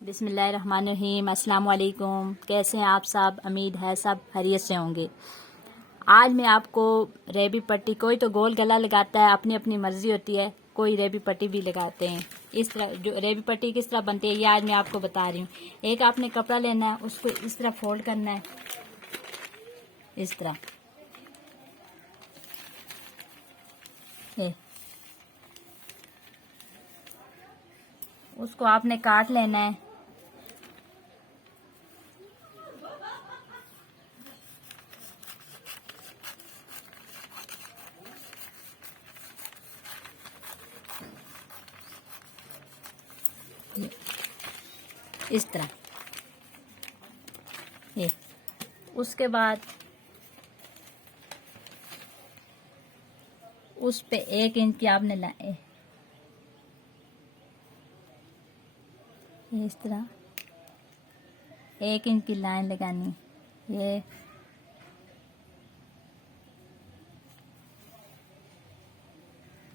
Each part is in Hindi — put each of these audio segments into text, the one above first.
बिस्मिल्लाहिर्रहमानिर्रहीम। अस्सलाम वालेकुम। कैसे हैं आप सब? उम्मीद है सब खैरियत से होंगे। आज मैं आपको रेबी पट्टी, कोई तो गोल गला लगाता है, अपनी अपनी मर्जी होती है, कोई रेबी पट्टी भी लगाते हैं। इस तरह जो रेबी पट्टी किस तरह बनती है ये आज मैं आपको बता रही हूँ। एक आपने कपड़ा लेना है, उसको इस तरह फोल्ड करना है, इस तरह ये। उसको आपने काट लेना है। इस तरह ये। उसके बाद उस पे 1 इंच की आपने इस तरह 1 इंच की लाइन लगानी। ये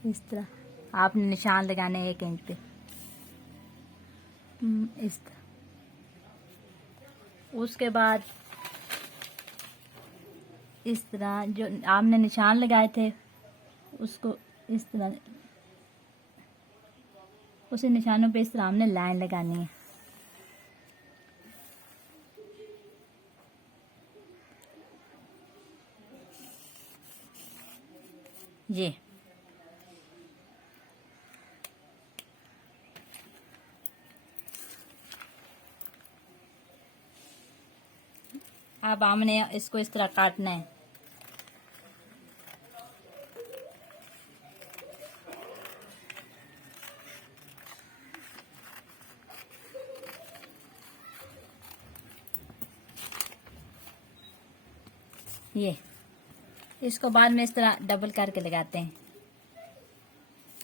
इस तरह आपने निशान लगाने 1 इंच पे। इस तरह। उसके बाद इस तरह जो आपने निशान लगाए थे उसको इस तरह, उसी निशानों पे इस तरह हमने लाइन लगानी है। ये अब हमने इसको इस तरह काटना है। ये इसको बाद में इस तरह डबल करके लगाते हैं,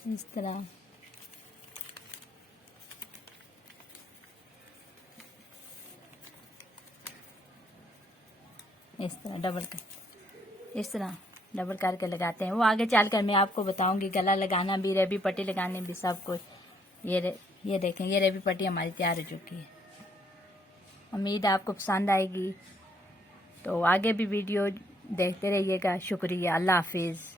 इस तरह। इस तरह इस तरह डबल करके लगाते हैं। वो आगे चलकर मैं आपको बताऊंगी, गला लगाना भी, रेबी पट्टी लगाने भी, सब कुछ। ये देखें, ये रेबी पट्टी हमारी तैयार हो चुकी है। उम्मीद है आपको पसंद आएगी, तो आगे भी वीडियो देखते रहिएगा। शुक्रिया। अल्लाह हाफिज़।